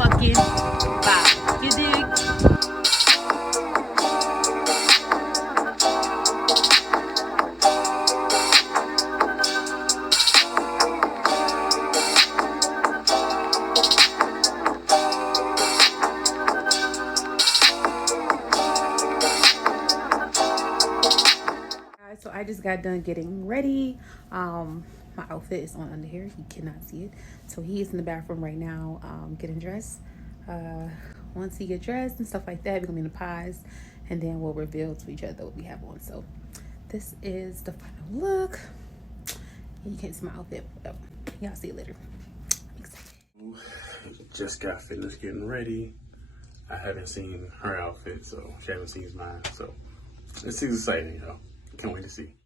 fucking vibe. You dig? So I just got done getting ready. My outfit is on under here. You cannot see it. So he is in the bathroom right now, getting dressed. Once he get dressed and stuff like that, we're gonna be in the pies, and then we'll reveal to each other what we have on. So this is the final look. You can't see my outfit, but y'all see it later. I'm excited. Just got finished getting ready. I haven't seen her outfit, so she hasn't seen mine. So this is exciting, y'all. Can't wait to see.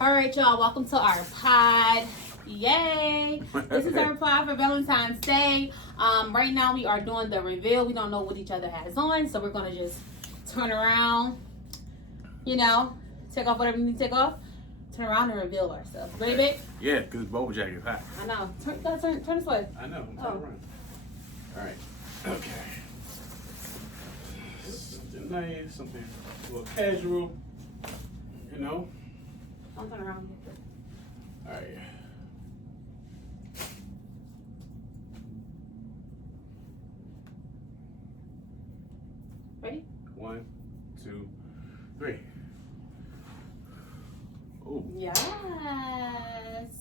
All right, y'all, welcome to our pod. Yay! This is our pod for Valentine's Day. Right now we are doing the reveal. We don't know what each other has on, so we're gonna just turn around, take off whatever you need to take off, turn around and reveal ourselves. Ready, babe? Yeah, because the boba jacket is hot. I know. Turn this way. I know. Turn around. All right. Okay. Something nice, something a little casual, Don't turn around. All right. Ready? 1, 2, 3. Oh. Yes.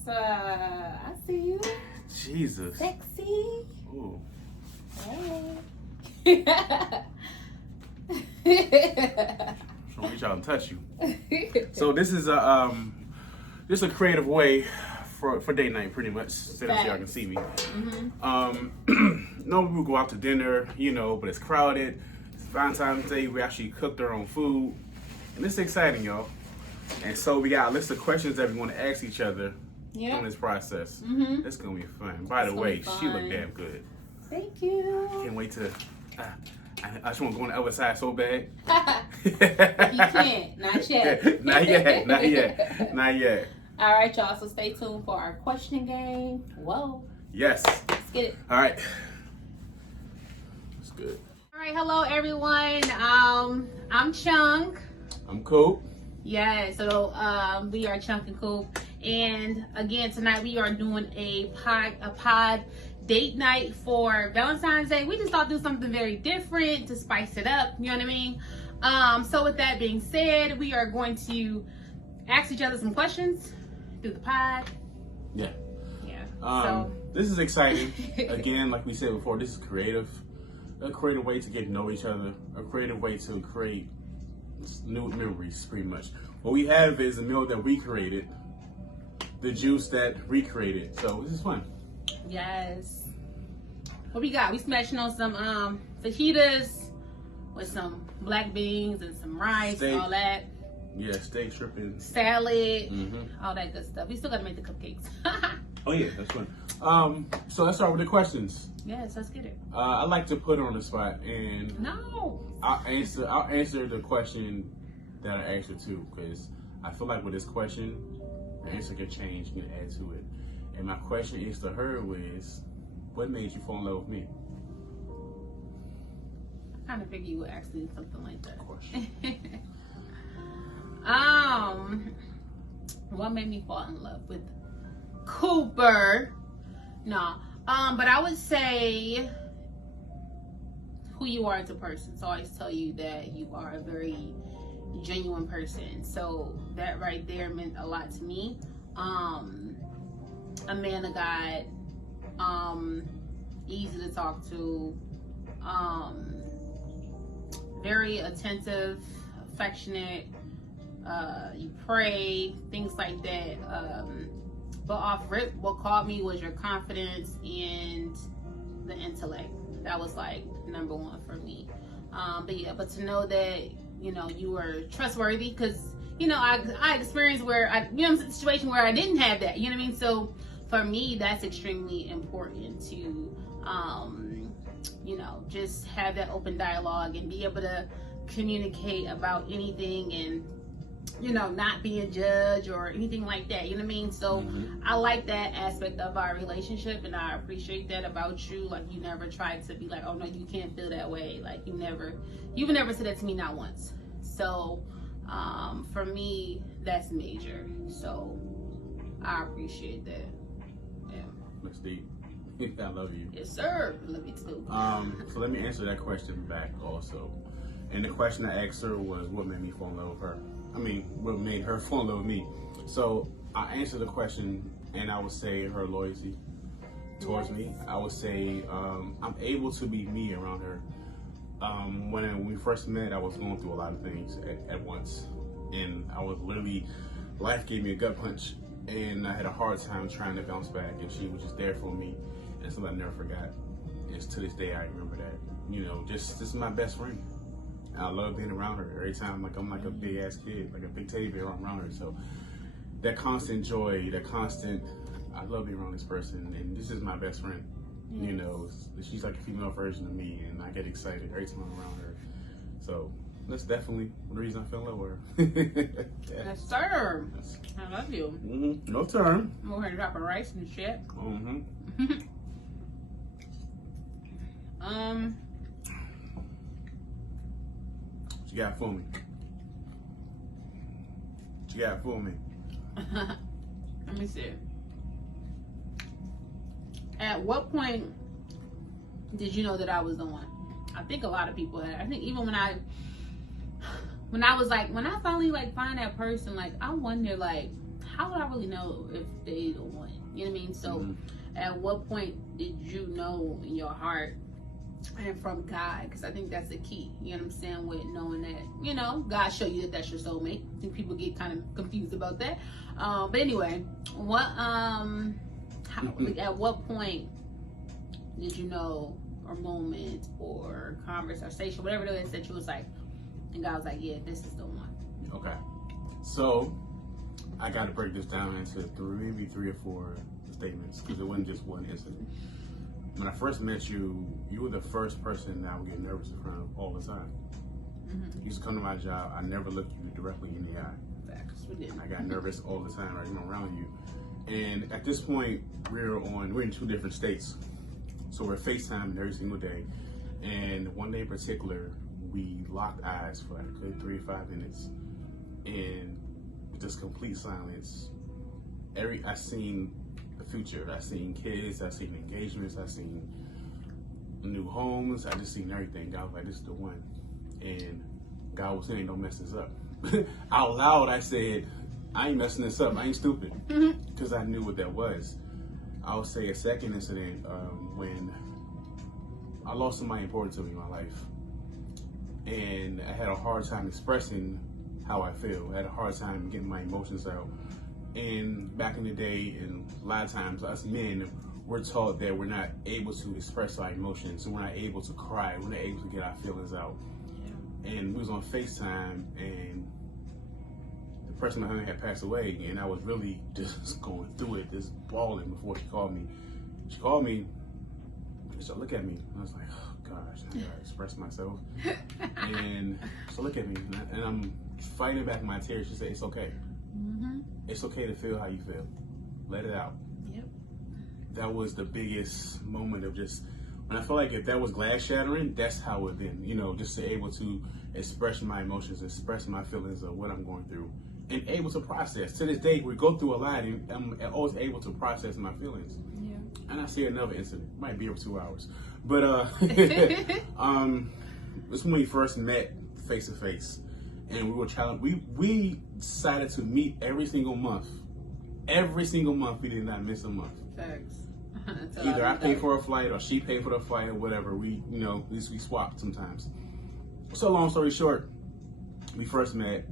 I see you. Jesus. Sexy. Oh. Hey. Don't reach out and touch you. So this is a creative way for date night, pretty much. So y'all can see me. Mm-hmm. Normally we go out to dinner, but it's crowded. It's Valentine's Day. We actually cooked our own food, and it's exciting, y'all. And so we got a list of questions that we want to ask each other during this process. Mm-hmm. It's gonna be fun. By the way, she looked damn good. Thank you. Can't wait to. I just want to go on the other side so bad. You can't. Not yet. Not yet. Not yet. Not yet. All right, y'all. So stay tuned for our question game. Whoa. Yes. Let's get it. All right. That's good. All right. Hello, everyone. I'm Chunk. I'm Coop. Yeah. So we are Chunk and Coop, and again tonight we are doing a pod date night for Valentine's Day. We just thought do something very different to spice it up. You know what I mean? So with that being said, we are going to ask each other some questions through the pod. Yeah. Yeah. This is exciting. Again, like we said before, this is creative. A creative way to get to know each other. A creative way to create new memories, pretty much. What we have is a meal that we created, the juice that we created. So this is fun. Yes. What we got? We smashing on some fajitas with some black beans and some rice, steak. All that. Yeah, steak, shrimp, and salad, all that good stuff. We still gotta make the cupcakes. Oh yeah, that's fun. So let's start with the questions. Yes, let's get it. I like to put her on the spot, and No. I'll answer the question that I asked her too, because I feel like with this question, the answer can change, you can add to it. And my question is to her was, what made you fall in love with me? I kind of figured you would ask me something like that. Of course. What made me fall in love with Cooper? No. But I would say who you are as a person. So I always tell you that you are a very genuine person. So that right there meant a lot to me. A man of God, easy to talk to, very attentive, affectionate, you pray, things like that. But off rip, what caught me was your confidence and the intellect. That was like number one for me. But to know that, you know, you were trustworthy, because, you know, I experienced where a situation where I didn't have that, you know what I mean? So for me, that's extremely important to, you know, just have that open dialogue and be able to communicate about anything, and, you know, not being judged or anything like that, you know what I mean? So I like that aspect of our relationship, and I appreciate that about you. Like, you never tried to be like, oh no, you can't feel that way. Like, you've never said that to me, not once. So for me, that's major. So I appreciate that. Yeah. That's deep. I love you. Yes, sir. Love you too. So let me answer that question back also. And the question I asked her was, what made me fall in love with her? I mean, what made her fall in love with me? So I answered the question, and I would say her loyalty towards me. I would say I'm able to be me around her. When we first met, I was going through a lot of things at once, and I was literally, life gave me a gut punch, and I had a hard time trying to bounce back, and she was just there for me, and something I never forgot. And to this day, I remember that. You know, just this is my best friend. I love being around her. Every time, like, I'm like a big ass kid, like a big teddy bear around her. So that constant joy, I love being around this person, and this is my best friend. You know, she's like a female version of me, and I get excited every time I'm around her. So that's definitely the reason I fell in love with her. Yes, sir. I love you. No term. I'm over here dropping rice and shit. What you got for me? What you got for me? Let me see. At what point did you know that I was the one? I think a lot of people had. I think even when I finally like find that person, like, I wonder, like, how would I really know if they the one? You know what I mean? So at what point did you know in your heart, and from God? Because I think that's the key. You know what I'm saying? With knowing that, you know, God show you that that's your soulmate. I think people get kind of confused about that. But anyway, at what point did you know, or moment, or conversation, whatever it is, that you was like, and God was like, yeah, this is the one? Okay. So I got to break this down into maybe three or four statements, because it wasn't just one incident. When I first met you, you were the first person that I would get nervous in front of all the time. You used to come to my job, I never looked you directly in the eye. I got nervous all the time, right, around you. And at this point, we're in two different states. So we're FaceTiming every single day. And one day in particular, we locked eyes for like a good 3 to 5 minutes. And with just complete silence, I seen the future. I seen kids, I seen engagements, I seen new homes, I just seen everything. God was like, this is the one. And God was saying, don't mess this up. Out loud, I said, I ain't messing this up. I ain't stupid. Because I knew what that was. I would say a second incident when I lost somebody important to me in my life. And I had a hard time expressing how I feel. I had a hard time getting my emotions out. And back in the day, and a lot of times, us men, we're taught that we're not able to express our emotions. So we're not able to cry. We're not able to get our feelings out. And we was on FaceTime, and the person behind me had passed away, and I was really just going through it, just bawling before she called me. She called me, and she looked at me, and I was like, oh gosh, I gotta express myself. And so look at me, and I'm fighting back my tears. She said, it's okay. It's okay to feel how you feel. Let it out. That was the biggest moment of just, and I feel like if that was glass shattering, that's how it been, you know, just to able to express my emotions, express my feelings of what I'm going through, and able to process. To this day, we go through a lot, and I'm always able to process my feelings. And I see another incident, might be over 2 hours, but this is when we first met face to face, and we were challenged. We decided to meet every single month. Every single month, we did not miss a month. Facts. Either I paid for a flight or she paid for the flight or whatever. We, you know, at least we swapped sometimes. So long story short, we first met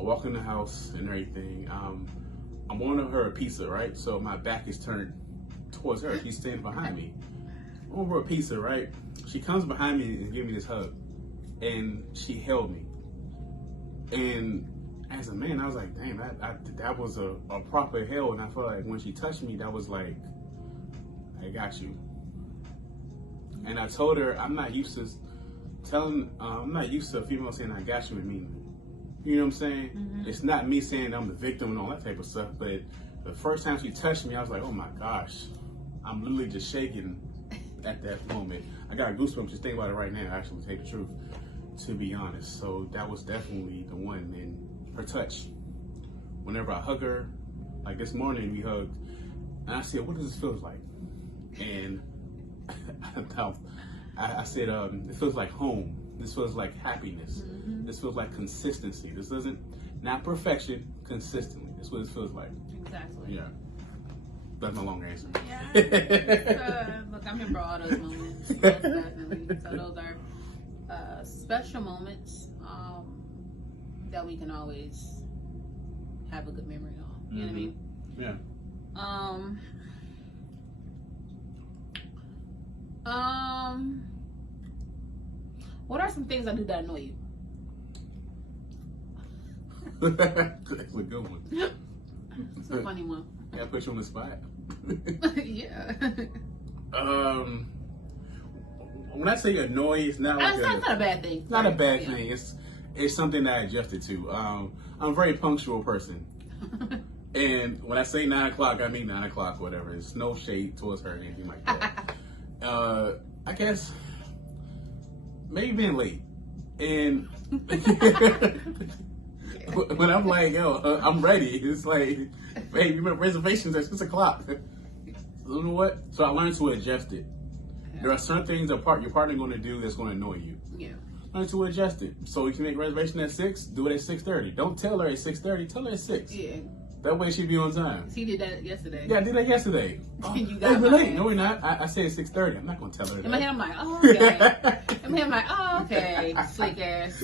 I walk in the house and everything. I'm wanting her a pizza, right? So my back is turned towards her. She's standing behind me. I'm over a pizza, right? She comes behind me and gives me this hug, and she held me. And as a man, I was like, damn, that was a proper held. And I felt like when she touched me, that was like, I got you. And I told her I'm not used to a female saying I got you and meaning it. You know what I'm saying? Mm-hmm. It's not me saying I'm the victim and all that type of stuff, but the first time she touched me, I was like, oh my gosh. I'm literally just shaking at that moment. I got goosebumps just thinking about it right now, actually, to tell you the truth, to be honest. So that was definitely the one. And her touch. Whenever I hug her, like this morning we hugged, and I said, what does this feel like? And I said, it feels like home. This feels like happiness. Mm-hmm. This feels like consistency. This doesn't, not perfection, consistently. That's what it feels like. Exactly. Yeah. That's my long answer. Yeah. Look, I remember all those moments. Most definitely. So those are special moments that we can always have a good memory on. You know what I mean? Yeah. What are some things I do that annoy you? That's a good one. It's a funny one. Yeah, I put you on the spot. Yeah. When I say annoy, it's not like it's not a bad thing. Not a bad thing. It's something that I adjusted to. I'm a very punctual person. And when I say 9 o'clock, I mean 9 o'clock, whatever. It's no shade towards her or anything like that. I guess maybe being late. And when I'm like, yo, I'm ready. It's like, hey, you remember reservations at 6 o'clock. So you know what? So I learned to adjust it. There are certain things your partner going to do that's going to annoy you. Yeah. Learn to adjust it. So you can make a reservation at 6, do it at 6:30. Don't tell her at 6:30, tell her at 6. Yeah. That way she'll be on time. He did that yesterday. Yeah, I did that yesterday. You got we're late. No, we're not. I said 6:30. I'm not going to tell her that. In my head, I'm like, oh, okay. In my head, I'm like, oh, okay. Slick ass.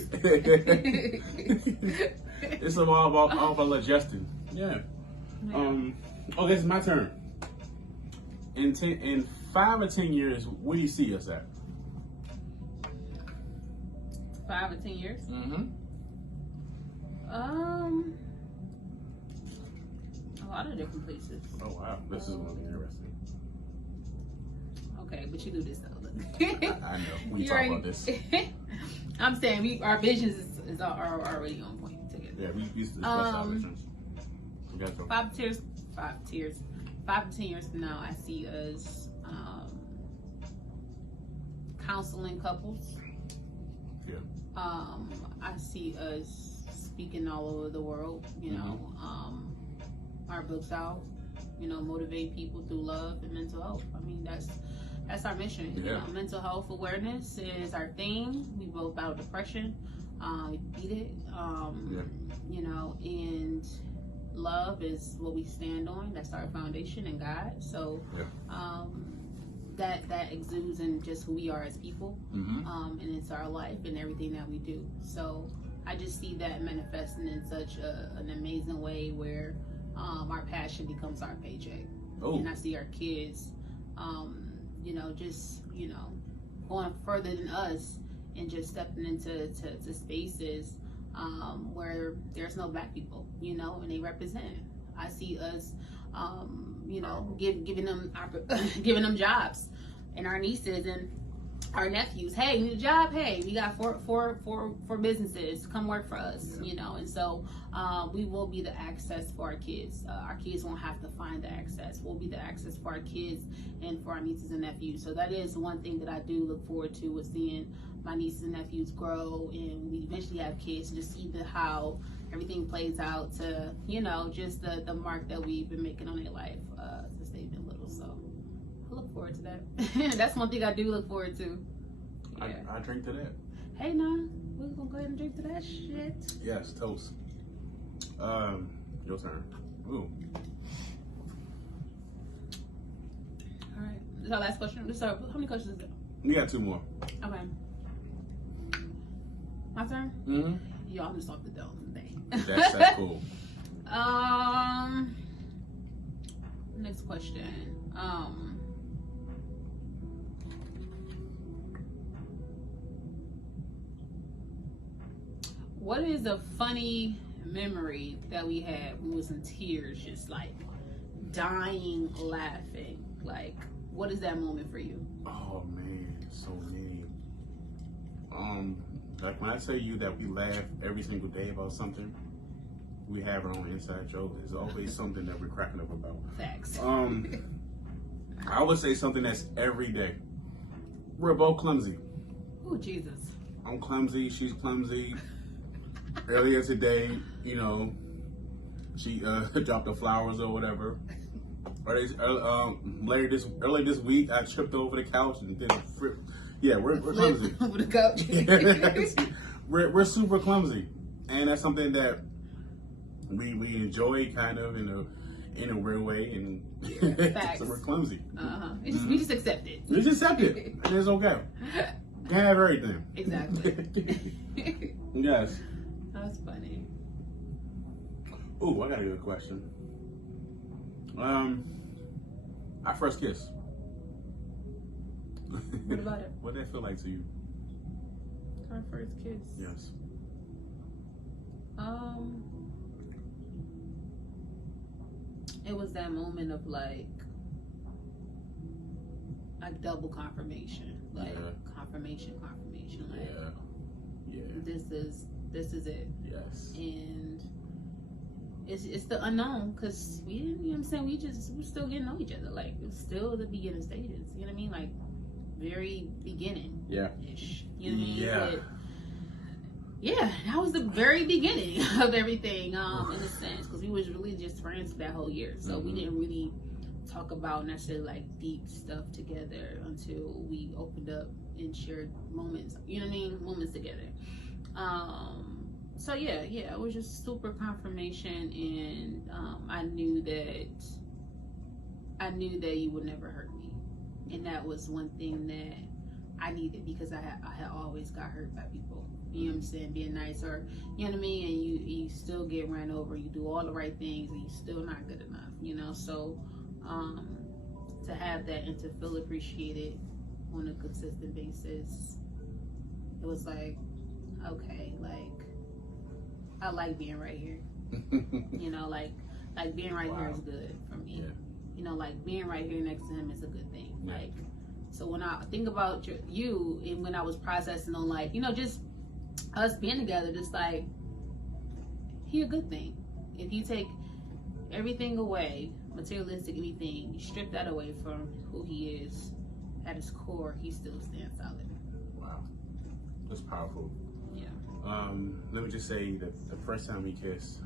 It's all about adjusting. Yeah. Oh, this is my turn. In 5 or 10 years, where do you see us at? 5 or 10 years? Mm-hmm. A lot of different places. Oh wow, this is going to be interesting. Okay, but you do this though. I know. We talk about this. I'm saying our visions are already on point together. Yeah, we used to discuss our visions. 5 to 10 years from now, I see us counseling couples. Yeah. I see us speaking all over the world. You know, our books out. You know, motivate people through love and mental health. I mean, that's our mission. Yeah. You know, mental health awareness is our thing. We both battle depression. We beat it. You know, and love is what we stand on. That's our foundation and God. So that exudes in just who we are as people, and it's our life and everything that we do. So I just see that manifesting in such an amazing way where our passion becomes our paycheck. Oh. And I see our kids, you know, just, you know, going further than us and just stepping into spaces where there's no black people, you know, and they represent. I see us, you know, giving them jobs, and our nieces and our nephews. Hey, need a job? Hey, we got four businesses. Come work for us, you know. And so we will be the access for our kids. Our kids won't have to find the access. We'll be the access for our kids and for our nieces and nephews. So that is one thing that I do look forward to, is seeing my nieces and nephews grow, and we eventually have kids, and just see how everything plays out to, you know, just the mark that we've been making on their life since they've been little. So I look forward to that. That's one thing I do look forward to. Yeah. I drink to that. Hey, nah, we're gonna go ahead and drink to that shit. Yes, toast. Your turn. Ooh. All right. This is our last question. So, how many questions is it? We got 2 more. Okay. My turn? Mm-hmm. Yo, I'm just off the dome today. That's cool. Next question. What is a funny memory that we had? We was in tears, just like dying laughing. Like, what is that moment for you? Oh man, so many. Like when I tell you that we laugh every single day about something, we have our own inside joke. There's always something that we're cracking up about. Facts. I would say something that's every day. We're both clumsy. Oh, Jesus. I'm clumsy. She's clumsy. Earlier today, she dropped the flowers or whatever. Earlier this week, I tripped over the couch and did a flip. Yeah, we're clumsy. Over the couch. we're super clumsy, and that's something that we enjoy kind of in a weird way, and so we're clumsy. We just accept it. We just accept it, and it's okay. Can't have everything. Exactly. Yes. That's funny. Ooh, I got a good question. Our first kiss. What about it? What did that feel like to you? Our first kiss. Yes. It was that moment of like double confirmation, like confirmation. Like, yeah. This is it. Yes. And it's the unknown, because we didn't, you know what I'm saying, we're still getting to know each other. Like, it's still the beginning stages, you know what I mean? Like, very beginning. Yeah. Ish. You know what I mean? Yeah. But, yeah, that was the very beginning of everything, in a sense, because we was really just friends for that whole year. So we didn't really talk about necessarily like deep stuff together until we opened up and shared moments, you know what I mean? Moments together. So yeah, it was just super confirmation, and I knew that you would never hurt me, and that was one thing that I needed, because I had always got hurt by people. You know what I'm saying? Being nice, or you know what I mean, and you still get ran over. You do all the right things, and you still not good enough. You know, so to have that and to feel appreciated on a consistent basis, it was like, okay, like, I like being right here. You know, like being right here is good for me. Yeah. You know, like being right here next to him is a good thing. Yeah. Like, so when I think about you, and when I was processing on, like, you know, just us being together, just like, he a good thing. If you take everything away, materialistic, anything, you strip that away from who he is, at his core, he still stands solid. Wow. That's powerful. Yeah. Let me just say that the first time we kissed,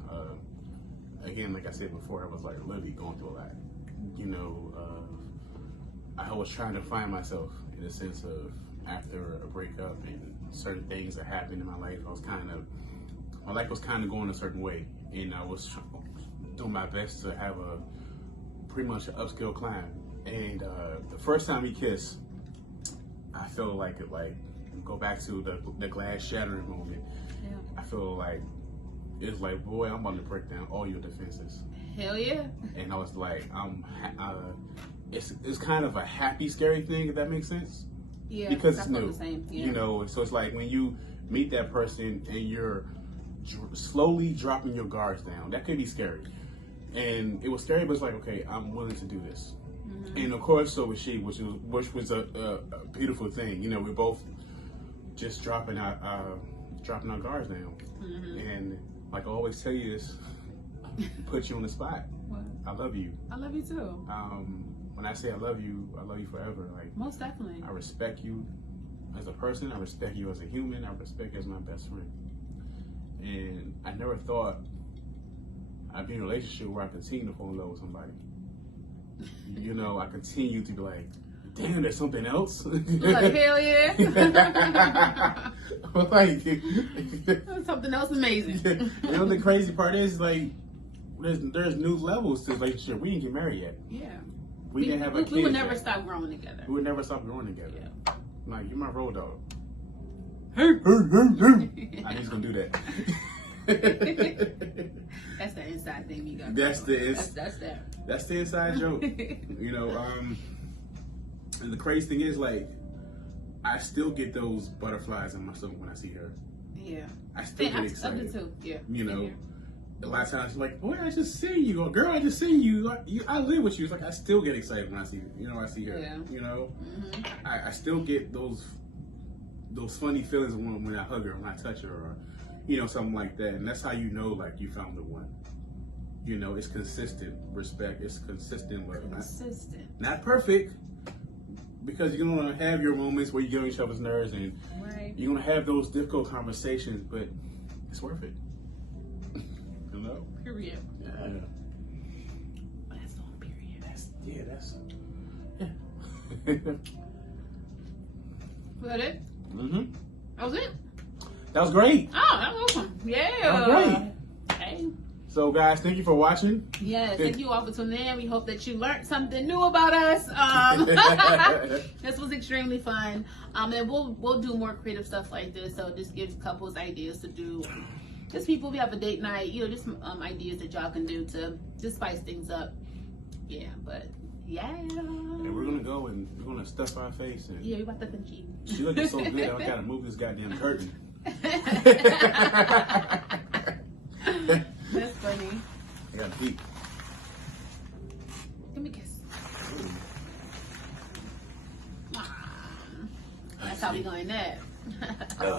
again, like I said before, I was like literally going through a lot. You know, I was trying to find myself in the sense of, after a breakup and certain things that happened in my life, my life was kind of going a certain way, and I was doing my best to have pretty much an upskill climb. And the first time we kissed, I felt like go back to the glass shattering moment. Yeah. I feel like it's like, boy, I'm about to break down all your defenses. Hell yeah. And I was like, it's kind of a happy, scary thing, if that makes sense. Yeah, because it's new. The same. Yeah. You know, so it's like when you meet that person and you're slowly dropping your guards down, that could be scary. And it was scary, but it's like, okay, I'm willing to do this. Mm-hmm. And of course, so was she, which was a beautiful thing. You know, we're both just dropping our guards down. Mm-hmm. And like I always tell you this, put you on the spot. What? I love you. I love you too. When I say I love you forever. Like, most definitely. I respect you as a person. I respect you as a human. I respect you as my best friend. And I never thought I'd be in a relationship where I continue to fall in love with somebody. You know, I continue to be like, damn, there's something else. Like, hell yeah. Like, something else amazing. You know, the crazy part is, like, there's new levels to the relationship. We didn't get married yet. Yeah. We didn't have a kid. We would never stop growing together. We would never stop growing together. Yeah. Like, you're my road dog. Hey. I need to do that. That's the inside thing you got. That's the that's the inside joke. You know, and the crazy thing is, like, I still get those butterflies in my stomach when I see her. Yeah. I still get excited. I do too. Yeah. You know, a lot of times, like, boy, I just seen you. Or, girl, I just seen you. I live with you. It's like, I still get excited when I see, I see her. Yeah. You know, I still get those funny feelings when I hug her, when I touch her, or, something like that. And that's how you know, like, you found the one. You know, it's consistent respect. It's consistent love. Not perfect, because you're going to have your moments where you get on each other's nerves, and you're going to have those difficult conversations, but it's worth it. You know? Period. Yeah. That's the only period. That's Was that it? Mm-hmm. That was it? That was great. Oh, that was awesome. Yeah. That was great. Hey. So, guys, thank you for watching. Yeah, thank you all for tuning in. We hope that you learned something new about us. This was extremely fun. And we'll do more creative stuff like this. So just give couples ideas to do. Just people, we have a date night. Just ideas that y'all can do to just spice things up. Yeah, but yeah. And we're gonna go and we're gonna stuff our face. And yeah, we about to finish. she looking so good. I gotta move this goddamn curtain. That's funny. I gotta peek. Give me a kiss. That's how we going that.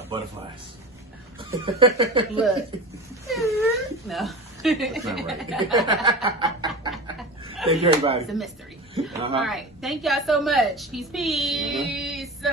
Butterflies. Look. No. That's not right. Thank you, everybody. It's a mystery. All right. Thank y'all so much. Peace, peace.